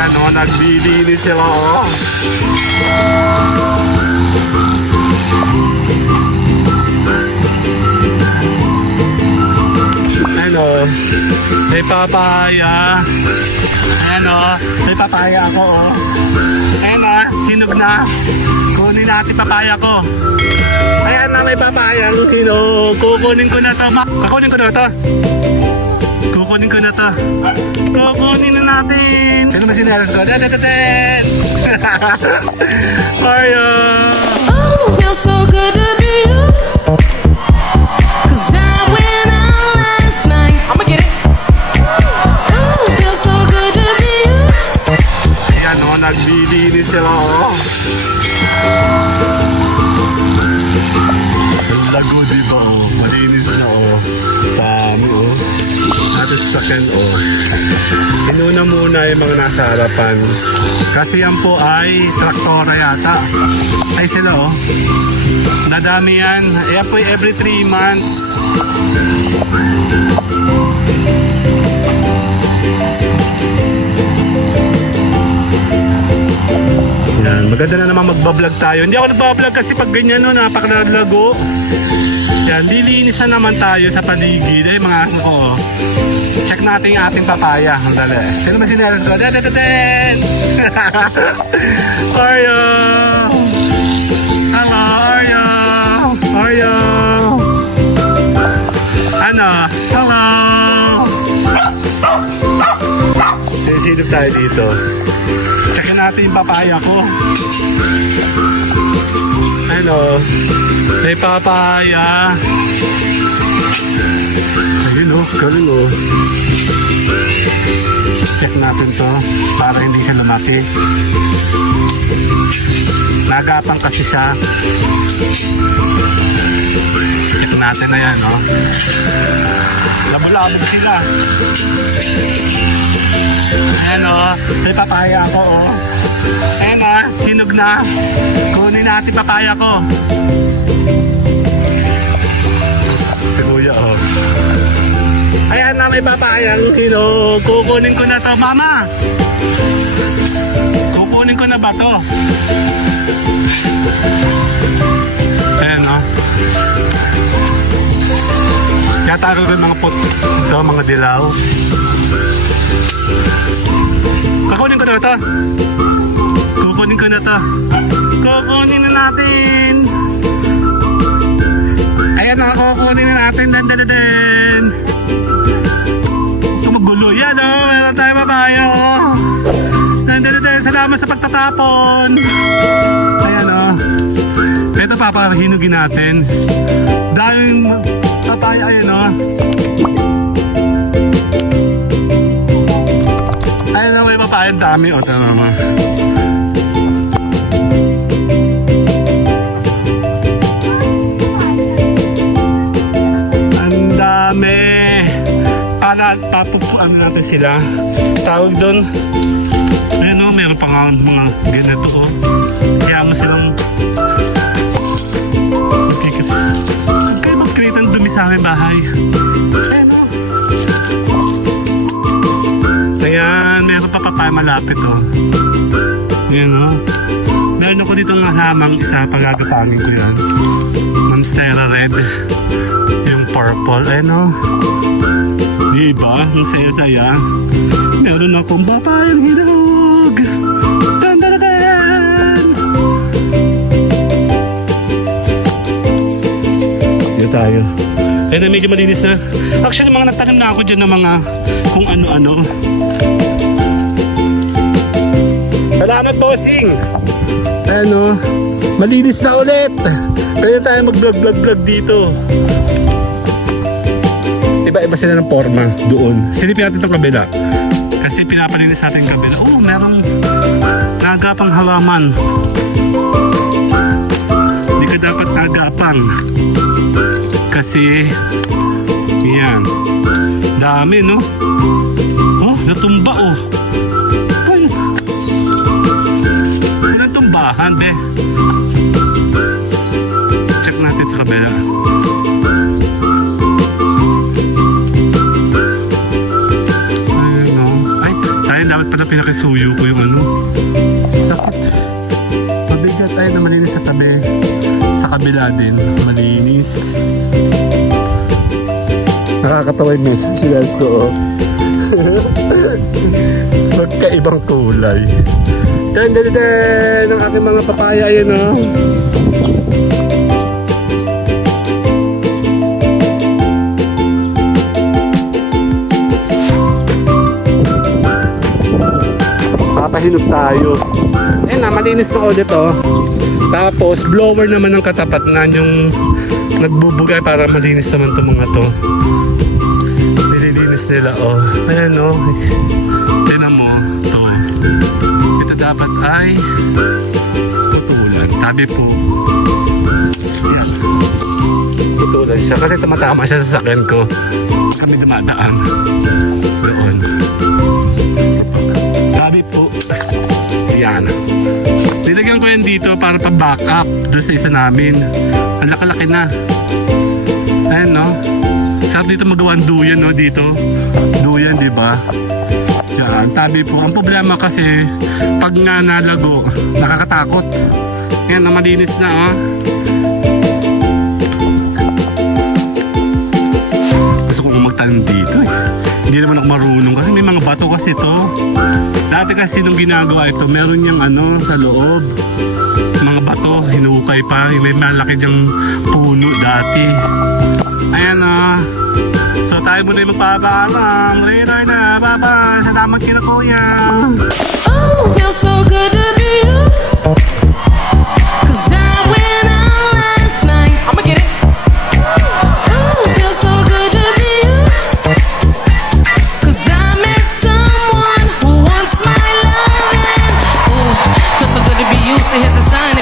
Ayan o, naglilinis sila o. Ayan o, may papaya. Ayan o, may papaya ako o. Ayan o, hinog na. Kunin natin papaya ko. Ayan na, may papaya ang hinog. Kukunin ko na to. Kukunin ko na to. Kukunin ko na to. Kukunin na natin. Ano ba sinelas ko? Dadadadan! Mario! Oh, feels so good to be you. 'Cause I went out last night. I'ma get it. Oh, feels so good to be you. Ayan o, naglilinis sila o. Ang lago diba o? Malinis na o. Dami o. Ato sa sakyan o. Inuna muna yung mga nasa harapan. Kasi yan po ay traktora yata. Ay sila o. Nadami yan. Ayan po every 3 months. Yan, maganda na naman magbablog tayo. Hindi ako nagbablog kasi pag ganyan no, napakalago. Yan, lilinis na naman tayo sa paligid. Ay mga aso ko. Check natin yung ating papaya. Ang dali. Sino ba sinelas ko? Dadadadan! Oreo! Hello, Oreo! Oreo! Ano? Hello! Sisilip tayo dito. Check natin yung papaya ko. Hello. May papaya. Ayun o, galing o. Check natin to para hindi siya lumaki. Nagapang kasi siya. Check natin na yan o. Labulabog sila. Ayan o, may papaya ako o. Ayan o, hinog na. Kunin natin papaya ko. Si Kuya o. Ayan na, may papaya ang hinog. Kukunin ko na to, mama. Kukunin ko na ba to? Ayan o. Kaya taro rin mga pot ito, mga dilaw. Kukunin ko na ito. Kukunin ko na ito. Kukunin na natin. Ayan na, kukunin na natin. Dandadadan. Ito magulo. Yan o, meron tayo papaya o. Dandadadan. Salamat sa pagtatapon. Ayan o. Ito papahinugin natin. Daming papaya. Ayan o. Ayun na, may papaya dami o. Tama mo. Ang dami. Papupuan natin sila. Tawag doon. Ayun o, meron pa nga mga ganito o. Kaya mo silang huwag kayo mag-create ng dumi sa aming bahay. Ayun o. Ayan, meron pa papaya malapit o. Ayan o. Meron ako dito nga hamang isa, pagagapangin ko yan. Monstera red. Yung purple. Ayan o. Diba? Ang saya-saya. Meron akong papayang hinog. Dandadadan! Dito tayo. Ayun na, medyo malinis na. Actually, mga nagtanim na ako dyan ng mga kung ano-ano. Salamat, bossing! Ano, malinis na ulit. Pwede tayo mag-vlog dito. Iba-iba sila ng forma doon. Silipin natin itong kabila. Kasi pinapalinis natin yung kabila. Oh, merong nagapang halaman. Hindi ka dapat nagapang. Kasi, yan. Dami, no? Oh, natumba, oh. Ay. Walang tumbahan, be. Check natin sa kabila. Dapat pala pinakisuyo ko yung ano. Sakit. Mabigat tayo na malinis sa tabi. Sa kabila din, malinis. Nakakatawa yung sinas ko, oh. Magkaibang kulay. Dan ang aking mga papaya yun, oh. Papahinog tayo. Ayun na, malinis na ulit, oh. Tapos blower naman ng katapat na yung nagbubugay para malinis naman itong mga to. Nililinis nila, oh. Ayan, oh. Tignan mo, to. Ito dapat ay putulan. Tabi po. Ayan. Putulan siya kasi tumatama siya sa sakyan ko. Kami dumadaan. Doon. Tabi po. Ayan. Nilagyan ko yan dito para pa-back up doon sa isa namin. Ang laki-laki na. Ayan, no? Sarap dito magawang duyan, no? Dito. Duyan, di ba? Diyan. Tabi po. Ang problema kasi, pag nga nalago, nakakatakot. Ayan, na malinis na, oh. Gusto kong magtanim dito, eh. Hindi naman ako marunong kasi may mga bato kasi to. Dati kasi nung ginagawa ito, meron niyang ano sa loob. Mga bato, hinukay pa. May malaki diyang puno dati. Ayan, oh. So tayo muna yung magpapaalam. Later na, bye-bye. Salamat kina kuya. Oh, feels so good to be you. 'Cause I went out last night. I'ma get it. Oh, feels so good to be you. 'Cause I met someone who wants my love and oh, feels so good to be you. So here's a sign.